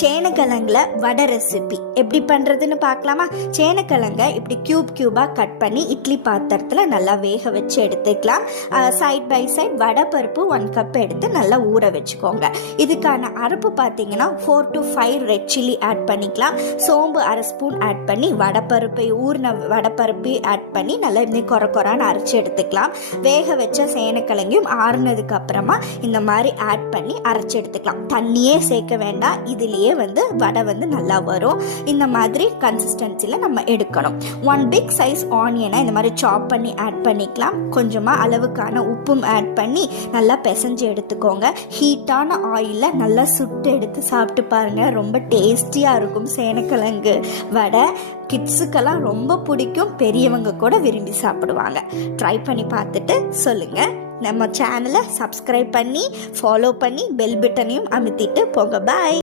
சேனக்கிழங்குல வடை recipe எப்படி பண்ணுறதுன்னு பார்க்கலாமா? சேனக்கிழங்கை இப்படி க்யூபாக கட் பண்ணி இட்லி பாத்திரத்தில் நல்லா வேக வச்சு எடுத்துக்கலாம். சைட் பை சைட் வடை பருப்பு 1 கப் எடுத்து நல்லா ஊற வச்சுக்கோங்க. இதுக்கான அரைப்பு பார்த்தீங்கன்னா 4 to 5 ரெட் சில்லி ஆட் பண்ணிக்கலாம். சோம்பு 1/2 ஸ்பூன் ஆட் பண்ணி வடைப்பருப்பை ஊறின வடைப்பருப்பை ஆட் பண்ணி நல்லா இப்படி கொரான்னு அரைச்சி எடுத்துக்கலாம். வேக வச்ச சேனக்கிழங்கையும் ஆறுனதுக்கு அப்புறமா இந்த மாதிரி ஆட் பண்ணி அரைச்சி எடுத்துக்கலாம். தண்ணியே சேர்க்க வேண்டாம். இதுலேயே வடை நல்லா வரும். இந்த மாதிரி கன்சிஸ்டன்சியில் நம்ம எடுக்கணும். 1 பிக் சைஸ் ஆனியனை இந்த மாதிரி சாப் பண்ணி ஆட் பண்ணிக்கலாம். கொஞ்சமாக அளவுக்கான உப்பும் ஆட் பண்ணி நல்லா பிசைஞ்சு எடுத்துக்கோங்க. ஹீட்டான ஆயிலில் நல்லா சுட்டு எடுத்து சாப்பிட்டு பாருங்கள். ரொம்ப டேஸ்டியாக இருக்கும் சேனக்கிழங்கு வடை. கிட்ஸுக்கெல்லாம் ரொம்ப பிடிக்கும். பெரியவங்க கூட விரும்பி சாப்பிடுவாங்க. ட்ரை பண்ணி பார்த்துட்டு சொல்லுங்கள். நம்ம சேனலை சப்ஸ்கிரைப் பண்ணி ஃபாலோ பண்ணி பெல் பட்டனையும் அமுத்திட்டு போங்க. பாய்.